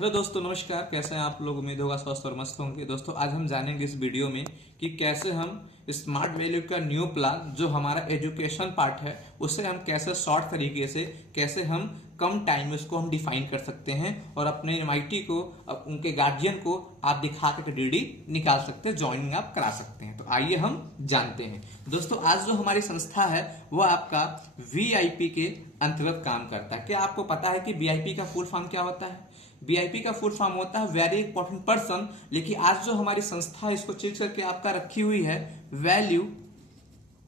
Hello दोस्तों, नमस्कार। कैसे हैं आप लोग? उम्मीद होगा स्वस्थ और मस्त होंगे। दोस्तों, आज हम जानेंगे इस वीडियो में कि कैसे हम स्मार्ट वैल्यू का न्यू प्लान जो हमारा एजुकेशन पार्ट है उसे हम कैसे शॉर्ट तरीके से कैसे हम कम टाइम में उसको हम डिफाइन कर सकते हैं और अपने एमआईटी को उनके गार्जियन को आप दिखा के डीडी निकाल सकते हैं, ज्वाइनिंग आप करा सकते हैं। तो आइए हम जानते हैं। दोस्तों, आज जो हमारी संस्था है वो आपका वीआईपी के अंतर्गत काम करता है। क्या आपको पता है कि वीआईपी का फुल फॉर्म क्या होता है? वीआईपी का फुल फॉर्म होता है वेरी इंपॉर्टेंट पर्सन। लेकिन आज जो हमारी संस्था इसको चेक करके आपका रखी हुई है वैल्यू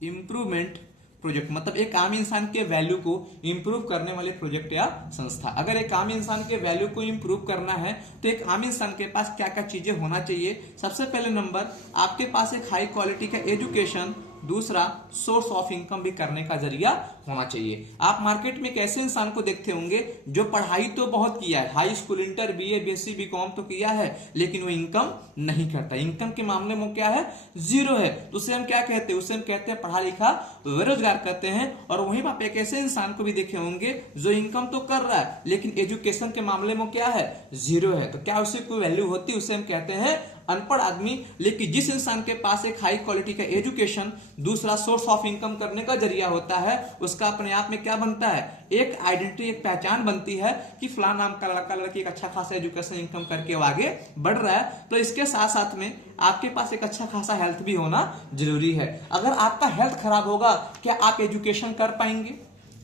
इंप्रूवमेंट प्रोजेक्ट, मतलब एक आम इंसान के वैल्यू को इंप्रूव करने वाले प्रोजेक्ट या संस्था। अगर एक आम इंसान के वैल्यू को इंप्रूव करना है तो एक आम इंसान के पास क्या क्या चीजें होना चाहिए? सबसे पहले नंबर, आपके पास एक हाई क्वालिटी का एजुकेशन, दूसरा सोर्स ऑफ इनकम भी करने का जरिया होना चाहिए। आप मार्केट में एक ऐसे इंसान को देखते होंगे जो पढ़ाई तो बहुत किया है, high school, inter, BA, BSc, BCom तो किया है, लेकिन वो इनकम नहीं करता। इनकम के मामले में क्या है? जीरो है। तो उसे हम क्या कहते हैं? उसे हम कहते हैं पढ़ा लिखा बेरोजगार कहते हैं। और वहीं आप एक ऐसे इंसान को भी देखे होंगे जो इनकम तो कर रहा है लेकिन एजुकेशन के मामले में क्या है? जीरो है। तो क्या उसे कोई वैल्यू होती? उसे हम कहते हैं अनपढ़ आदमी। लेकिन जिस इंसान के पास एक हाई क्वालिटी का एजुकेशन, दूसरा सोर्स ऑफ इनकम करने का जरिया होता है, उसका अपने आप में क्या बनता है? एक आइडेंटिटी, एक पहचान बनती है कि फलां नाम का लड़का लड़की एक अच्छा खासा एजुकेशन इनकम करके वो आगे बढ़ रहा है। तो इसके साथ साथ में आपके पास एक अच्छा खासा हेल्थ भी होना जरूरी है। अगर आपका हेल्थ खराब होगा, क्या आप एजुकेशन कर पाएंगे?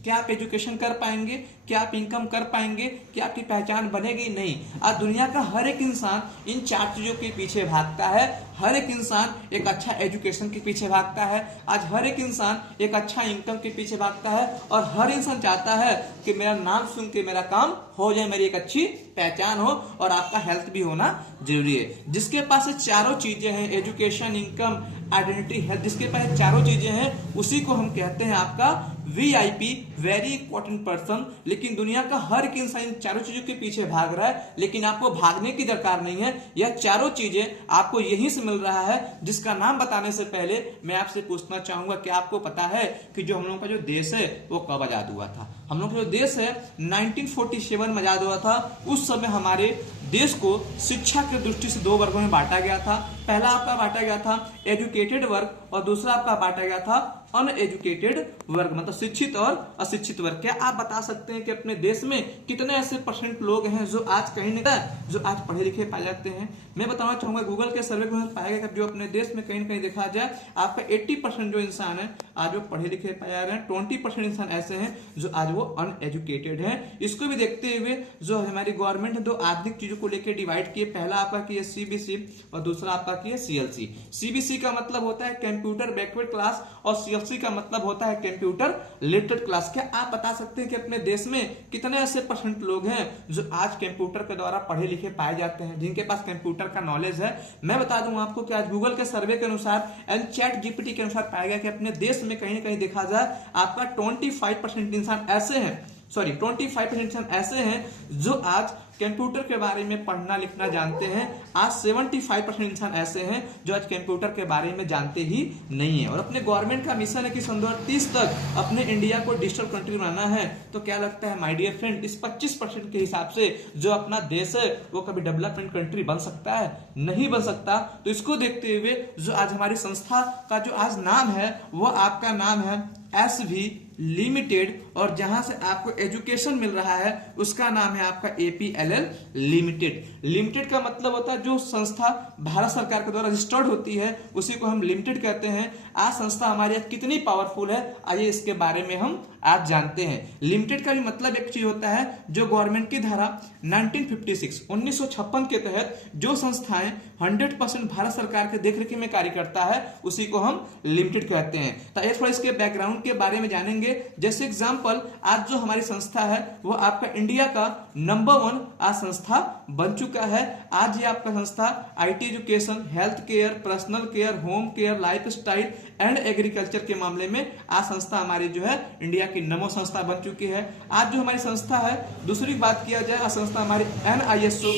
क्या आप एजुकेशन कर पाएंगे? क्या आप इनकम कर पाएंगे? क्या आपकी पहचान बनेगी? नहीं। आज दुनिया का हर एक इंसान इन चार चीजों के पीछे भागता है। हर एक इंसान एक अच्छा एजुकेशन के पीछे भागता है, आज हर एक इंसान एक अच्छा इनकम के पीछे भागता है, और हर इंसान चाहता है कि मेरा नाम सुन के मेरा काम हो जाए, मेरी एक अच्छी पहचान हो, और आपका हेल्थ भी होना जरूरी है। जिसके पास ये चारों चीजें हैं, एजुकेशन, इनकम, आइडेंटिटी, हेल्थ, जिसके पास चारों चीजें हैं, उसी को हम कहते हैं आपका वीआईपी, वेरी इंपॉर्टेंट पर्सन। लेकिन दुनिया का हर एक इंसान इन चारों चीजों के पीछे भाग रहा है, लेकिन आपको भागने की दरकार नहीं है। यह चारों चीजें आपको यहीं से मिल रहा है, जिसका नाम बताने से पहले मैं आपसे पूछना चाहूंगा, क्या आपको पता है कि जो हम लोगों का जो देश है वो कब आजाद हुआ था? हम लोग का जो देश है 1947 में आजाद हुआ था। उस समय हमारे देश को शिक्षा की दृष्टि से दो वर्गों में बांटा गया था। पहला आपका बांटा गया था एजुकेटेड वर्ग, और दूसरा आपका बांटा गया था अनएजुकेटेड वर्ग, मतलब शिक्षित और अशिक्षित वर्ग। क्या आप बता सकते हैं कि अपने देश में कितने ऐसे परसेंट लोग हैं जो आज कहीं नहीं, जो आज पढ़े लिखे पाए जाते हैं? मैं बताना चाहूंगा, गूगल के सर्वे में पाया गया कि जो अपने देश में कहीं ना कहीं देखा जाए, आपका 80% जो इंसान है आज वो पढ़े लिखे पाए जा रहे हैं। 20% इंसान ऐसे हैं जो आज वो अनएजुकेटेड है। इसको भी देखते हुए जो हमारी गवर्नमेंट है दो आधुनिक चीजों को लेकर डिवाइड किए। पहला आपका किया सीबीसी और दूसरा आपका किया सीएलसी। सीबीसी का मतलब होता है कंप्यूटर बैकवर्ड क्लास, और सीएलसी का मतलब होता है कंप्यूटर लिटरेट क्लास। क्या आप बता सकते हैं कि अपने देश में कितने ऐसे परसेंट लोग हैं जो आज कंप्यूटर के द्वारा पढ़े लिखे पाए जाते हैं, जिनके पास कंप्यूटर का नॉलेज है? मैं बता दूं आपको कि आज गूगल के सर्वे के अनुसार एंड चैट जीपीटी के अनुसार पाया गया कि अपने देश में कहीं ना कहीं देखा जाए आपका 25% इंसान ऐसे हैं, 25% इंसान ऐसे हैं जो आज कंप्यूटर के बारे में पढ़ना लिखना जानते हैं। आज 75% इंसान ऐसे हैं जो आज कंप्यूटर के बारे में जानते ही नहीं है। और अपने गवर्नमेंट का मिशन है कि सन 2030 तक अपने इंडिया को डिजिटल कंट्री बनाना है। तो क्या लगता है माय डियर फ्रेंड, इस 25% के हिसाब से जो अपना देश है वो कभी डेवलपमेंट कंट्री बन सकता है? नहीं बन सकता। तो इसको देखते हुए जो आज हमारी संस्था का जो आज नाम है वो आपका नाम है SV लिमिटेड, और जहां से आपको एजुकेशन मिल रहा है उसका नाम है आपका APLL लिमिटेड। लिमिटेड का मतलब होता है जो संस्था भारत सरकार के द्वारा रजिस्टर्ड होती है उसी को हम लिमिटेड कहते हैं। आज संस्था हमारी कितनी पावरफुल है, आइए इसके बारे में हम आज जानते हैं। लिमिटेड का भी मतलब एक चीज होता है जो गवर्नमेंट की धारा 1956 के तहत जो संस्थाएं 100% भारत सरकार के देखरेख में कार्य करता है उसी को हम लिमिटेड कहते हैं। तो ये थोड़ा इसके बैकग्राउंड के बारे में जानेंगे। जैसे एग्जांपल, आज जो हमारी संस्था है वो आपका इंडिया का नंबर 1 आज संस्था बन चुका है। आज ये आपका संस्था IT education, health care, personal care, home care, life style and agriculture के मामले में आज संस्था हमारी जो है इंडिया की नंबर संस्था बन चुकी है। आज जो हमारी संस्था है, दूसरी बात किया जाए, आज संस्था हमारी NISO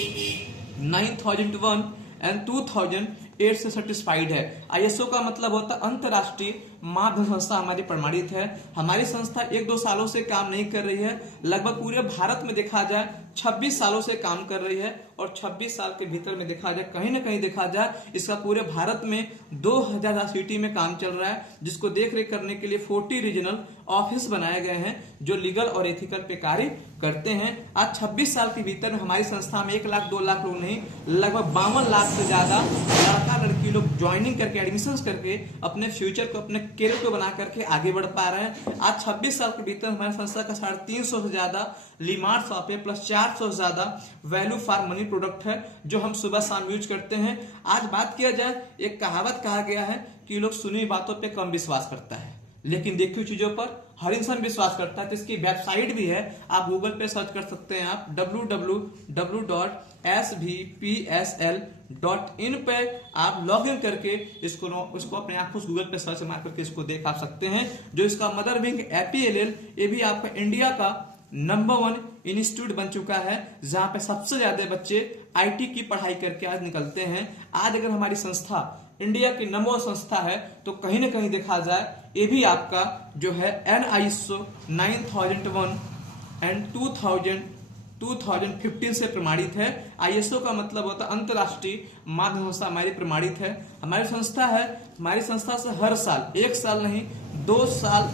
9001 एंड 2008 से सर्टिफाइड है। ISO का मतलब होता है अंतरराष्ट्रीय माध्यम संस्था हमारी प्रमाणित है। हमारी संस्था 1-2 सालों से काम नहीं कर रही है, लगभग पूरे भारत में देखा जाए 26 सालों से काम कर रही है। और 26 साल के भीतर में देखा जाए, कहीं ना कहीं देखा जाए, इसका पूरे भारत में 2000 सिटी में काम चल रहा है, जिसको देख रेख करने के लिए 40 रीजनल ऑफिस बनाए गए हैं जो लीगल और एथिकल पे कार्य करते हैं। आज 26 साल के भीतर में हमारी संस्था में 1 लाख 2 लाख लोग नहीं, लगभग 52 लाख से ज्यादा लड़का लड़की लोग ज्वाइनिंग करके, एडमिशन करके अपने फ्यूचर को, अपने कैरियर को बना करके आगे बढ़ पा रहे हैं। आज 26 साल के भीतर हमारी संस्था का 350 से ज्यादा लीमार्ट शॉप है, प्लस 400 से ज्यादा वैल्यू फॉर मनी प्रोडक्ट है जो हम सुबह शाम यूज करते हैं। आज बात किया जाए, एक कहावत कहा गया है कि लोग सुनी बातों पे कम विश्वास करता है, लेकिन देखी चीजों पर हर इंसान विश्वास करता है। तो इसकी वेबसाइट भी है, आप गूगल पे सर्च कर सकते हैं, आप www.svpsl.in पे आप लॉग इन करके इसको अपने आंखों से गूगल पे सर्च मार करके इसको देख आप सकते हैं। जो इसका मदर विंग APLL, ये भी आपका इंडिया का नंबर 1 इंस्टीट्यूट बन चुका है, जहां पे सबसे ज्यादा बच्चे IT की पढ़ाई करके आज निकलते हैं। आज अगर हमारी संस्था इंडिया की नंबर 1 संस्था है तो कहीं ना कहीं देखा जाए, ये भी आपका जो है NISO 9001 एंड 2015 से प्रमाणित है। ISO का मतलब होता है अंतरराष्ट्रीय माध्यम संस्था हमारी प्रमाणित है। हमारी संस्था है, हमारी संस्था से हर साल, 1 साल नहीं 2 साल,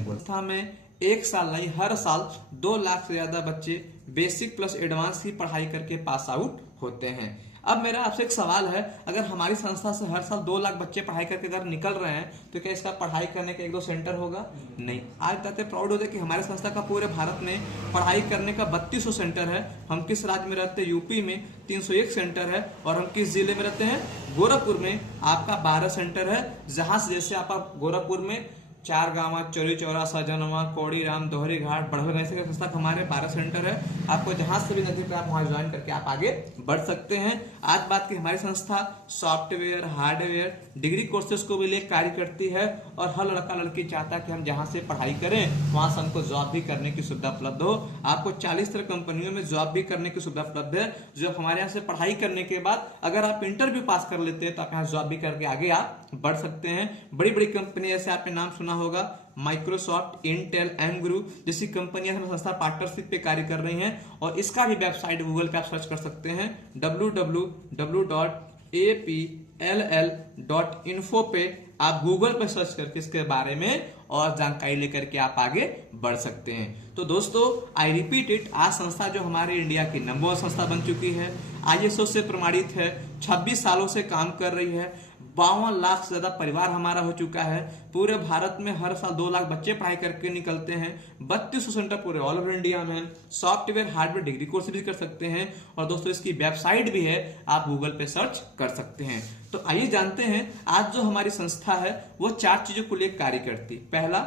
संस्था में 1 साल नहीं हर साल 2 लाख से ज्यादा बच्चे बेसिक प्लस एडवांस की पढ़ाई करके पास आउट होते हैं। अब मेरा आपसे एक सवाल है, अगर हमारी संस्था से हर साल 2 लाख बच्चे पढ़ाई करके अगर निकल रहे हैं तो क्या इसका पढ़ाई करने का 1-2 सेंटर होगा? नहीं। आज बताते प्राउड होते कि हमारे संस्था का पूरे भारत में पढ़ाई करने का 3200 सेंटर है। हम किस राज्य में रहते हैं? यूपी में 301 सेंटर है। और हम किस जिले में रहते हैं? गोरखपुर में आपका 12 सेंटर है। जहां से जैसे आप गोरखपुर में चारगांव, चौरी चौरा, सजनवा, कौड़ी राम, दोहरी घाट, बढ़वे, ऐसे संस्था हमारे 12 सेंटर है। आपको जहां से भी नजदीक पे आप वहां ज्वाइन करके आप आगे बढ़ सकते हैं। आज बात की हमारी संस्था सॉफ्टवेयर, हार्डवेयर, डिग्री कोर्सेज को भी लेकर कार्य करती है। और हर लड़का लड़की चाहता है कि हम जहां से पढ़ाई करें वहां से हमको जॉब भी करने की सुविधा उपलब्ध हो। आपको 40 तरह कंपनियों में जॉब भी करने की सुविधा उपलब्ध है। जो हमारे यहाँ से पढ़ाई करने के बाद अगर आप इंटरव्यू पास कर लेते हैं तो आप यहाँ जॉब भी करके आगे आप बढ़ सकते हैं। बड़ी बड़ी कंपनी जैसे आपने नाम सुना होगा, माइक्रोसॉफ्ट, इंटेल, एम ग्रुप जैसी कंपनियां संस्था पार्टनरशिप पे कार्य कर रही हैं। और इसका भी वेबसाइट गूगल पे आप सर्च कर सकते हैं, www.apll.info पे आप गूगल पे सर्च करके इसके बारे में और जानकारी लेकर के आप आगे बढ़ सकते हैं। तो दोस्तों, आई रिपीट इट, आज संस्था जो हमारे इंडिया की नंबर 1 संस्था बन चुकी है, ISO से प्रमाणित है, 26 सालों से काम कर रही है, 52 लाख से ज्यादा परिवार हमारा हो चुका है। पूरे भारत में हर साल 2 लाख बच्चे पढ़ाई करके निकलते हैं। 3200 सेंटर पूरे ऑल ओवर इंडिया में। सॉफ्टवेयर, हार्डवेयर, डिग्री कोर्स भी कर सकते हैं। और दोस्तों, इसकी वेबसाइट भी है, आप गूगल पे सर्च कर सकते हैं। तो आइए जानते हैं, आज जो हमारी संस्था है वो 4 चीजों को लेकर कार्य करती है। पहला,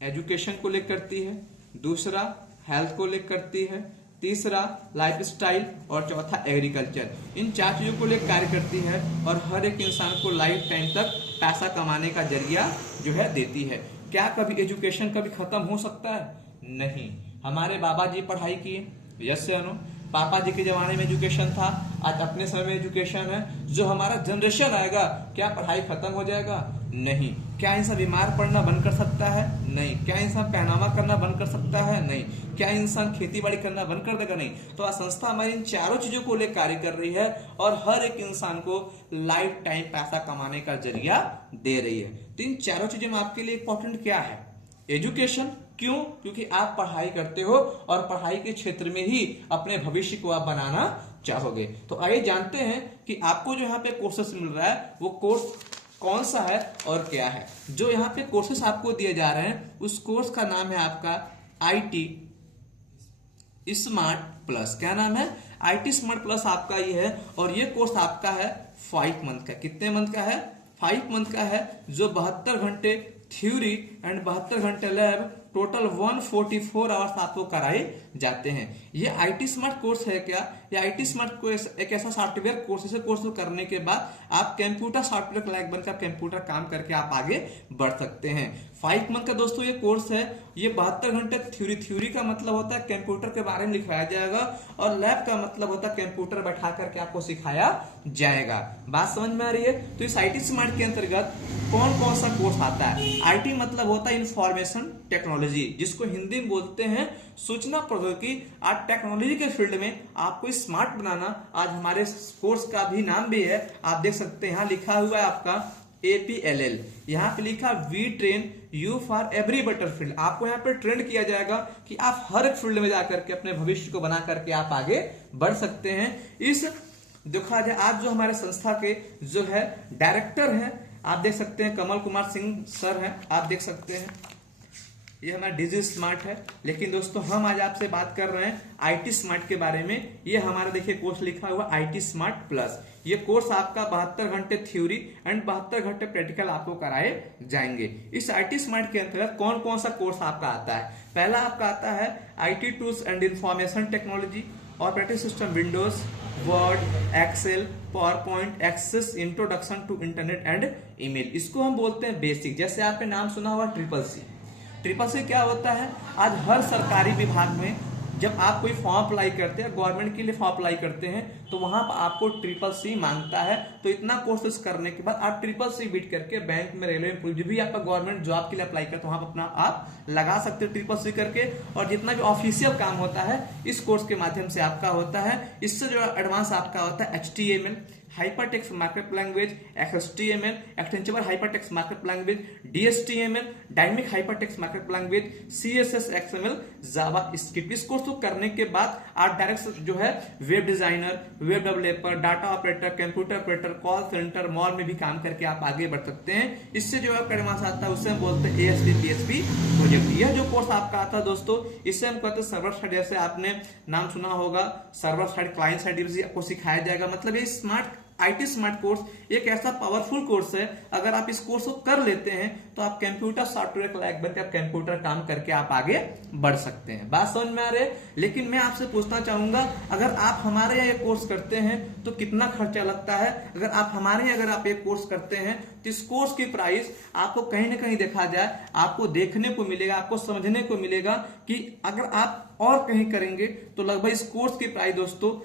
एजुकेशन को लेकर करती है। दूसरा, हेल्थ को लेकर करती है। तीसरा, लाइफस्टाइल। और चौथा, एग्रीकल्चर। इन 4 चीजों को लेकर कार्य करती है और हर एक इंसान को लाइफ टाइम तक पैसा कमाने का जरिया जो है देती है। क्या कभी एजुकेशन कभी खत्म हो सकता है? नहीं। हमारे बाबा जी पढ़ाई किए, यस से नो। पापा जी के जमाने में एजुकेशन था, आज अपने समय में एजुकेशन है। जो हमारा जनरेशन आएगा, क्या पढ़ाई खत्म हो जाएगा? नहीं। क्या इंसान बीमार पड़ना बंद कर सकता है? नहीं। क्या इंसान पहनावा करना बंद कर सकता है? नहीं। क्या इंसान खेती बाड़ी करना बंद कर देगा? नहीं। तो आज संस्था हमारी इन 4 चीजों को लेकर कार्य कर रही है और हर एक इंसान को लाइफ टाइम पैसा कमाने का जरिया दे रही है। तो इन 4 चीजों में आपके लिए इंपॉर्टेंट क्या है? एजुकेशन। क्यों? क्योंकि आप पढ़ाई करते हो और पढ़ाई के क्षेत्र में ही अपने भविष्य को आप बनाना चाहोगे। तो आइए जानते हैं कि आपको जो यहाँ पे कोर्सेस मिल रहा है वो कोर्स कौन सा है और क्या है। जो यहाँ पे कोर्सेस आपको दिए जा रहे हैं उस कोर्स का नाम है आपका IT स्मार्ट प्लस। क्या नाम है? IT स्मार्ट प्लस आपका ये है। और ये कोर्स आपका है 5 मंथ का। कितने मंथ का है? 5 मंथ का है, जो 72 घंटे थ्योरी एंड 72 घंटे लैब, टोटल 144 आवर्स आपको कराए जाते हैं। ये आईटी स्मार्ट कोर्स है क्या? ये आईटी स्मार्ट कोर्स एक ऐसा सॉफ्टवेयर कोर्स, इसे कोर्स करने के बाद आप कंप्यूटर सॉफ्टवेयर के लायक बनकर कंप्यूटर काम करके आप आगे बढ़ सकते हैं। 5 मंथ का दोस्तों ये कोर्स है। ये 72 घंटे थ्योरी का मतलब होता है कंप्यूटर के बारे में लिखवाया जाएगा, और लैब का मतलब होता है कंप्यूटर बैठा करके आपको सिखाया जाएगा। बात समझ में आ रही है? तो इस आईटी स्मार्ट के अंतर्गत कौन कौन सा कोर्स आता है? आईटी मतलब होता है इंफॉर्मेशन टेक्नोलॉजी, जिसको हिंदी में बोलते हैं सूचना प्रौद्योगिकी। आज टेक्नोलॉजी के फील्ड में आपको स्मार्ट बनाना, आज हमारे कोर्स का भी नाम भी है, आप देख सकते हैं यहाँ लिखा हुआ है आपका APLL, यहाँ पे लिखा we train you for every better field. आपको यहाँ पे ट्रेंड किया जाएगा कि आप हर एक फील्ड में जाकर के अपने भविष्य को बना करके आप आगे बढ़ सकते हैं। इस देखा जाए आज जो हमारे संस्था के जो है डायरेक्टर है, आप देख सकते हैं कमल कुमार सिंह सर हैं, आप देख सकते हैं ये हमारा डिजी स्मार्ट है। लेकिन दोस्तों हम आज आपसे बात कर रहे हैं आईटी स्मार्ट के बारे में। ये हमारा देखिए कोर्स लिखा हुआ आईटी स्मार्ट प्लस। ये कोर्स आपका 72 घंटे थ्योरी एंड 72 घंटे प्रैक्टिकल आपको कराए जाएंगे। इस आईटी स्मार्ट के अंतर्गत कौन कौन सा कोर्स आपका आता है? पहला आपका आता है IT tools and information technology, operating system Windows, Word, Excel, PowerPoint, Access, introduction to internet and email. इसको हम बोलते हैं बेसिक। जैसे आपने नाम सुना हुआ ट्रिपल सी क्या होता है? आज हर सरकारी विभाग में जब आप कोई फॉर्म अप्लाई करते हैं, गवर्नमेंट के लिए फॉर्म अप्लाई करते हैं, तो वहां पर आपको ट्रिपल-सी मांगता है। तो इतना कोर्सेज करने के बाद आप ट्रिपल-सी बीट करके बैंक में, रेलवे में, जो भी आपका गवर्नमेंट जॉब के लिए अप्लाई करते हैं वहां पर अपना आप लगा सकते हो ट्रिपल-सी करके। और जितना भी ऑफिशियल काम होता है इस कोर्स के माध्यम से आपका होता है। इससे जो एडवांस आपका होता है HTML, hypertext markup language, XHTML, extensible hypertext markup language, DHTML, dynamic hypertext markup language, CSS, XML, जावा स्क्रिप्ट। इस कोर्स को करने के बाद आप डायरेक्ट जो है web designer, web developer, data operator, computer operator, call centre, mall में भी काम करके आप आगे बढ़ सकते हैं। इससे जो है एडवांस आता है उससे हम बोलते हैं ASP/PHP प्रोजेक्ट। यह जो कोर्स आपका आता है दोस्तों, इससे हम कहते हैं सर्वर साइड, जैसे आपने नाम सुना होगा सर्वर साइड, क्लाइंट साइड आपको सिखाया जाएगा। मतलब ये स्मार्ट आईटी स्मार्ट कोर्स एक ऐसा पावरफुल कोर्स है, अगर आप इस कोर्स को कर लेते हैं तो आप कंप्यूटर सॉफ्टवेयर के लायक बनकर कंप्यूटर काम करके आप आगे बढ़ सकते हैं। बात समझ में आ रही है? लेकिन मैं आपसे पूछना चाहूंगा, अगर आप हमारे यहाँ ये कोर्स करते हैं तो कितना खर्चा लगता है? अगर आप हमारे यहाँ अगर आप ये कोर्स करते हैं तो इस कोर्स की प्राइस आपको कहीं ना कहीं देखा जाए आपको देखने को मिलेगा, आपको समझने को मिलेगा कि अगर आप और कहीं करेंगे तो लगभग इस कोर्स की प्राइस दोस्तों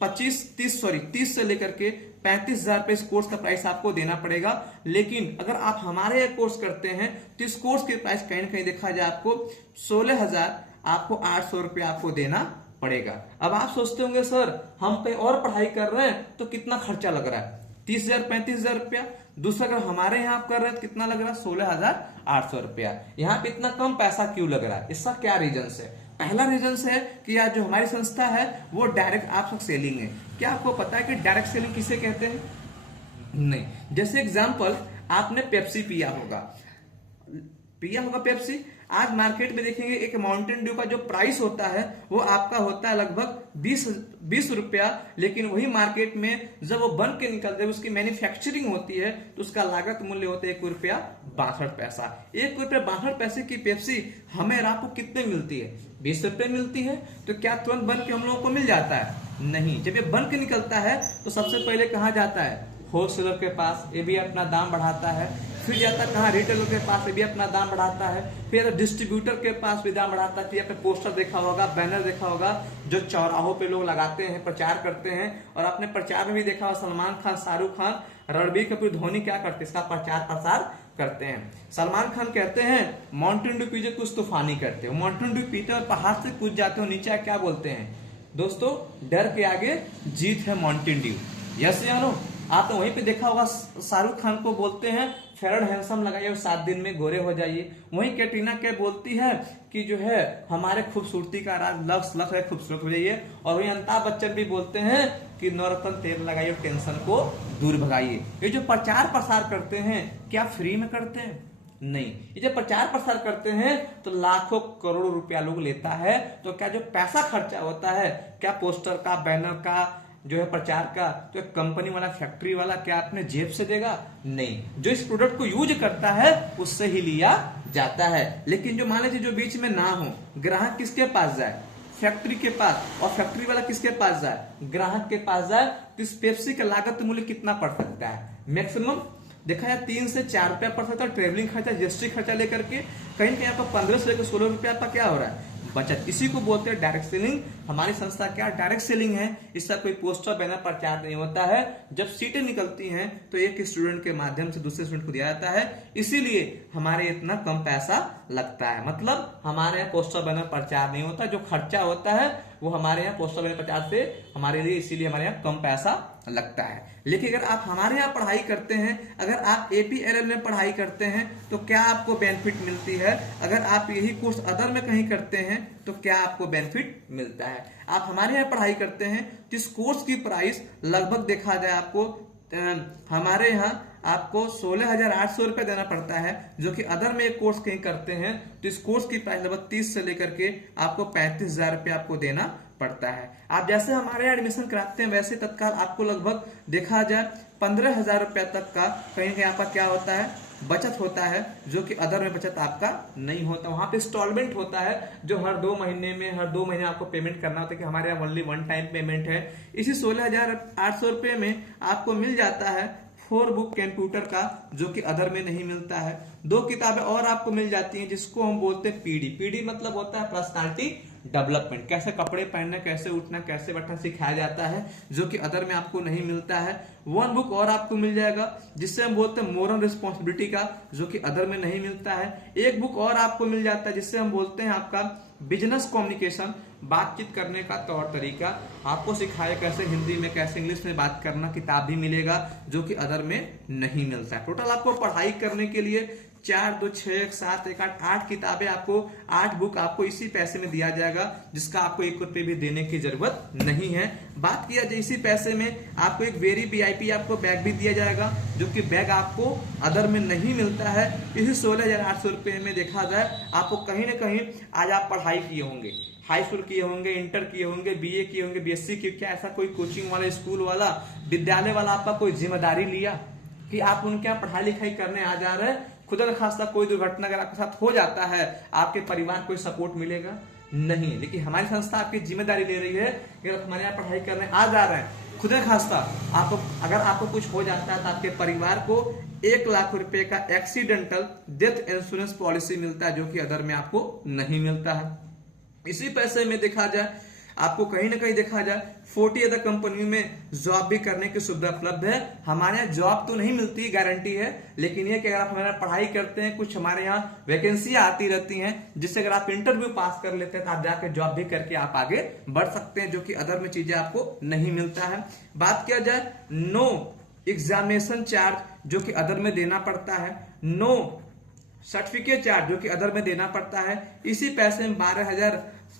30 से लेकर के 35,000 रुपए इस कोर्स का प्राइस आपको देना पड़ेगा। लेकिन अगर आप हमारे ये कोर्स करते हैं तो इस कोर्स की प्राइस कहीं ना कहीं देखा जाए आपको 16,800 रुपए आपको देना पड़ेगा। अब आप सोचते होंगे सर हम कहीं और पढ़ाई कर रहे हैं तो कितना खर्चा लग रहा है? 30,000 35,000 रुपया। दूसरा अगर हमारे यहाँ आप कर रहे हैं तो कितना लग रहा है? 16,800 रुपया। यहाँ पे इतना कम पैसा क्यों लग रहा है? इसका क्या रीजन है? पहला रीजन है कि आज जो हमारी संस्था है वो डायरेक्ट आप सेलिंग है। क्या आपको पता है कि डायरेक्ट सेलिंग किसे कहते हैं? नहीं। जैसे एग्जांपल आपने पेप्सी पिया होगा पेप्सी। आज मार्केट में देखेंगे एक माउंटेन ड्यू का जो प्राइस होता है वो आपका होता है लगभग 20 रुपया। लेकिन वही मार्केट में जब वो बन के निकलते हैं, उसकी मैन्युफैक्चरिंग होती है तो उसका लागत मूल्य होता है 1 रुपया 62 पैसा। 1 रुपया 62 पैसे की पेप्सी हमें आपको कितने मिलती है? 20 रुपए मिलती है। तो क्या तुरंत बन के हम लोगों को मिल जाता है? नहीं। जब ये बन के निकलता है तो सबसे पहले कहाँ जाता है? होलसेलर के पास, ये भी अपना दाम बढ़ाता है। फिर जाता कहाँ? रिटेलर के पास, ये भी अपना दाम बढ़ाता है। फिर डिस्ट्रीब्यूटर के पास भी दाम बढ़ाता है। आपने पोस्टर देखा होगा, बैनर देखा होगा जो चौराहों पे लोग लगाते हैं, प्रचार करते हैं। और आपने प्रचार में भी देखा होगा सलमान खान, शाहरुख खान, रणबीर कपूर, धोनी क्या करते हैं? इसका प्रचार प्रसार करते हैं। सलमान खान कहते हैं माउंटेन ड्यू पीछे कुछ तूफानी करते हो। माउंटेन ड्यू पीते और पहाड़ से कूद जाते हो नीचे, क्या बोलते हैं दोस्तों? डर के आगे जीत है माउंटेन ड्यू। यस या नो? आपने वहीं पे देखा होगा शाहरुख खान को बोलते हैं फेयर एंड हैंडसम लगाइए और 7 दिन में गोरे हो जाइए। वहीं कैटरीना कैफ बोलती है कि जो है हमारे खूबसूरती का राज लक्स है, खूबसूरत हो जाइए। और वहीं अमिताभ बच्चन भी बोलते हैं कि नवरत्न तेल लगाइए और टेंशन को दूर भगाइए। ये जो प्रचार प्रसार करते हैं क्या फ्री में करते हैं? नहीं। ये जब प्रचार प्रसार करते हैं तो लाखों करोड़ों रुपया लोग लेता है। तो क्या जो पैसा खर्चा होता है, क्या पोस्टर का, बैनर का, जो है प्रचार का, तो एक कंपनी वाला, फैक्ट्री वाला क्या अपने जेब से देगा? नहीं, जो इस प्रोडक्ट को यूज करता है उससे ही लिया जाता है। लेकिन जो मान लीजिए जो बीच में ना हो, ग्राहक किसके पास जाए? फैक्ट्री के पास, और फैक्ट्री वाला किसके पास जाए? ग्राहक के पास जाए। तो इस पेप्सी का लागत मूल्य कितना पड़ सकता है? मैक्सिमम देखा जाए 3 से 4 रुपया पड़ सकता है। ट्रेवलिंग खर्चा, जीएसटी खर्चा लेकर के कहीं कहीं आपका 15 से लेकर 16 रुपया आपका क्या हो रहा है? बचत। इसी को बोलते हैं डायरेक्ट सेलिंग। हमारी संस्था क्या डायरेक्ट सेलिंग है। इसका कोई पोस्टर बैनर प्रचार नहीं होता है। जब सीटें निकलती हैं तो एक स्टूडेंट के माध्यम से दूसरे स्टूडेंट को दिया जाता है, इसीलिए हमारे इतना कम पैसा लगता है। मतलब हमारे यहाँ पोस्टर बैनर प्रचार नहीं होता, जो खर्चा होता है वो हमारे यहाँ पोस्टर बैनर प्रचार से हमारे लिए, इसीलिए हमारे यहाँ कम पैसा लगता है। लेकिन अगर आप हमारे यहाँ पढ़ाई करते हैं, अगर आप APLL में पढ़ाई करते हैं तो क्या आपको बेनिफिट मिलती है? अगर आप यही कोर्स अदर में कहीं करते हैं तो क्या आपको बेनिफिट मिलता है? आप हमारे यहाँ पढ़ाई करते हैं तो इस कोर्स की प्राइस लगभग देखा जाए आपको हमारे यहाँ आपको 16,800 रुपये देना पड़ता है, जो कि अदर में एक कोर्स कहीं करते हैं तो इस कोर्स की प्राइस लगभग 30 से लेकर के आपको 35,000 रुपये आपको देना पड़ता है। आप जैसे हमारे यहाँ एडमिशन कराते हैं वैसे तत्काल आपको लगभग देखा जाए 15,000 रुपये तक का कहीं कहीं आपका क्या होता है? बचत होता है, जो कि अदर में बचत आपका नहीं होता। वहां पे इंस्टॉलमेंट होता है, जो हर 2 महीने आपको पेमेंट करना होता है, कि हमारे यहाँ ओनली 1 टाइम पेमेंट है। इसी 16,800 रुपये में आपको मिल जाता है 4 बुक कंप्यूटर का, जो कि अदर में नहीं मिलता है। 2 किताबें और आपको मिल जाती हैं, जिसको हम बोलते हैं पीडी मतलब होता है पर्सनालिटी डेवलपमेंट। कैसे कपड़े पहनना, कैसे उठना, कैसे बैठना सिखाया जाता है, जो कि अदर में आपको नहीं मिलता है। 1 बुक और आपको मिल जाएगा, जिससे हम बोलते हैं मोरल रिस्पॉन्सिबिलिटी का, जो कि अदर में नहीं मिलता है। 1 बुक और आपको मिल जाता है, जिससे हम बोलते हैं आपका बिजनेस कम्युनिकेशन, बातचीत करने का तौर तरीका, आपको सिखाया कैसे हिंदी में, कैसे इंग्लिश में बात करना। किताब भी मिलेगा, जो कि अदर में नहीं मिलता है। टोटल आपको पढ़ाई करने के लिए 4, 2, 6, 1, 7, 1, 8 किताबें आपको, 8 बुक आपको इसी पैसे में दिया जाएगा, जिसका आपको 1 रुपये भी देने की जरूरत नहीं है। बात किया जाए इसी पैसे में आपको एक वेरी VIP आपको बैग भी दिया जाएगा, जो कि बैग आपको अदर में नहीं मिलता है। इसी 16,800 रुपये में देखा जाए आपको कहीं ना कहीं आज आप पढ़ाई किए होंगे, हाई स्कूल किए होंगे, इंटर किए होंगे, BA किए होंगे, BSc किए, क्या ऐसा कोई कोचिंग वाला, स्कूल वाला, विद्यालय वाला आपका कोई जिम्मेदारी लिया कि आप उनके यहाँ पढ़ाई लिखाई करने आ जा रहे हैं? खुदा न खास्ता कोई दुर्घटना अगर आपके साथ हो जाता है, आपके परिवार को सपोर्ट मिलेगा? नहीं। लेकिन हमारी संस्था आपकी जिम्मेदारी ले रही है कि अगर हमारे यहाँ पढ़ाई करने आ जा रहे हैं, खुदा न खास्ता आपको अगर आपको कुछ हो जाता है तो आपके परिवार को 1 लाख रुपए का एक्सीडेंटल डेथ इंश्योरेंस पॉलिसी मिलता है, जो कि अदर में आपको नहीं मिलता है। इसी पैसे में देखा जाए आपको कहीं ना कहीं देखा जाए 40 अदर कंपनियों में जॉब भी करने की सुविधा उपलब्ध है। हमारे यहाँ जॉब तो नहीं मिलती, गारंटी है, लेकिन ये कि अगर आप हमारे यहाँ पढ़ाई करते हैं, कुछ हमारे यहाँ वैकेंसियां आती रहती हैं, जिससे अगर आप इंटरव्यू पास कर लेते हैं तो आप जाकर जॉब भी करके आप आगे बढ़ सकते हैं, जो कि अदर में चीजें आपको नहीं मिलता है। बात किया जाए नो एग्जामिनेशन चार्ज, जो कि अदर में देना पड़ता है। नो सर्टिफिकेट चार्ज, जो कि अदर में देना पड़ता है। इसी पैसे में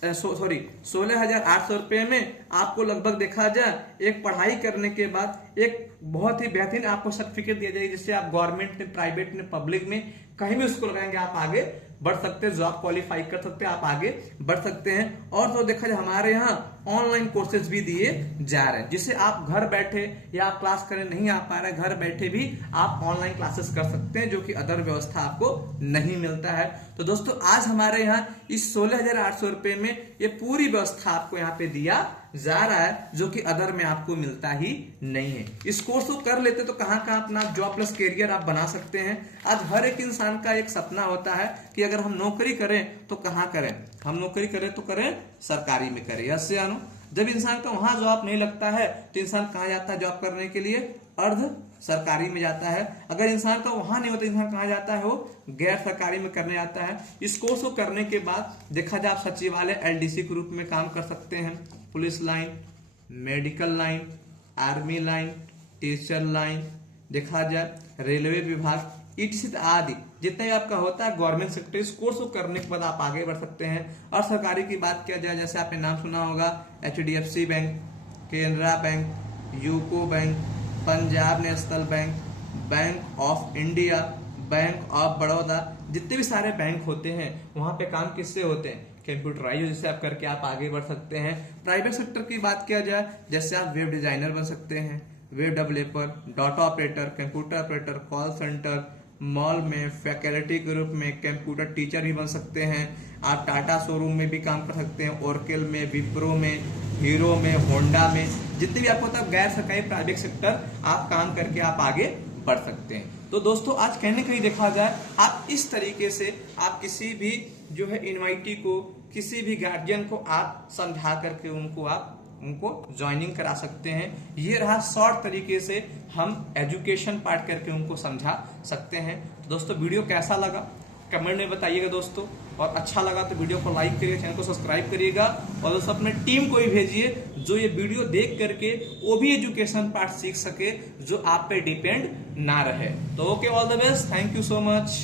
16,800 रुपये में आपको लगभग देखा जाए एक पढ़ाई करने के बाद एक बहुत ही बेहतरीन आपको सर्टिफिकेट दिया जाएगी, जिससे आप गवर्नमेंट में, प्राइवेट में, पब्लिक में कहीं भी उसको लगाएंगे आप आगे बढ़ सकते हैं, जॉब क्वालिफाई कर सकते हैं, आप आगे बढ़ सकते हैं। और तो देखा जाए हमारे यहाँ ऑनलाइन कोर्सेज भी दिए जा रहे हैं, जिससे आप घर बैठे या आप क्लास करने नहीं आ पा रहे, घर बैठे भी आप ऑनलाइन क्लासेस कर सकते हैं, जो कि अदर व्यवस्था आपको नहीं मिलता है। तो दोस्तों आज हमारे यहाँ इस 16,800 रुपये में ये पूरी व्यवस्था आपको यहाँ पे दिया जा रहा है, जो कि अदर में आपको मिलता ही नहीं है। इस कोर्स को कर लेते तो कहाँ कहाँ अपना जॉब प्लस कैरियर आप बना सकते हैं। आज हर एक इंसान का एक सपना होता है कि अगर हम नौकरी करें तो कहाँ करें, हम नौकरी करें तो करें सरकारी में करें। यस या नो? जब इंसान का वहां जॉब नहीं लगता है तो इंसान कहाँ जाता है जॉब करने के लिए? अर्ध सरकारी में जाता है। अगर इंसान का वहां नहीं होता, इंसान कहाँ जाता है? वो गैर सरकारी में करने जाता है। इस कोर्स को करने के बाद देखा जाए आप सचिवालय LDC के रूप में काम कर सकते हैं, police line, medical line, army line, teacher line, देखा जाए रेलवे विभाग, इट्स आदि जितना भी आपका होता है गवर्नमेंट सेक्टर। इस कोर्स को करने के बाद आप आगे बढ़ सकते हैं। और सरकारी की बात किया जाए, जैसे आपने नाम सुना होगा HDFC bank, Canara bank, UCO bank, Punjab national bank, bank of India, bank of Baroda, जितने भी सारे बैंक होते हैं वहां पे काम किससे होते हैं? कंप्यूटराइज जैसे आप करके आप आगे बढ़ सकते हैं। प्राइवेट सेक्टर की बात किया जाए, जैसे आप वेब डिजाइनर बन सकते हैं, web developer, data operator, computer operator, call centre, mall में, फैकल्टी ग्रुप में कंप्यूटर टीचर भी बन सकते हैं। आप टाटा शोरूम में भी काम कर सकते हैं, ओरेकल में, विप्रो में, हीरो में, होंडा में, जितने भी आपको तब गैर सरकारी प्राइवेट सेक्टर आप काम करके आप आगे बढ़ सकते हैं। तो दोस्तों आज कहीं ना कहीं देखा जाए, आप इस तरीके से आप किसी भी जो है इनवाइटी को, किसी भी गार्जियन को आप समझा करके उनको ज्वाइनिंग करा सकते हैं। ये रहा शॉर्ट तरीके से हम एजुकेशन पार्ट करके उनको समझा सकते हैं। तो दोस्तों वीडियो कैसा लगा कमेंट में बताइएगा दोस्तों, और अच्छा लगा तो वीडियो को लाइक करिए, चैनल को सब्सक्राइब करिएगा, और दोस्तों अपने टीम को भी भेजिए जो ये वीडियो देख करके वो भी एजुकेशन पार्ट सीख सके, जो आप पे डिपेंड ना रहे। तो okay, all the best, thank you so much.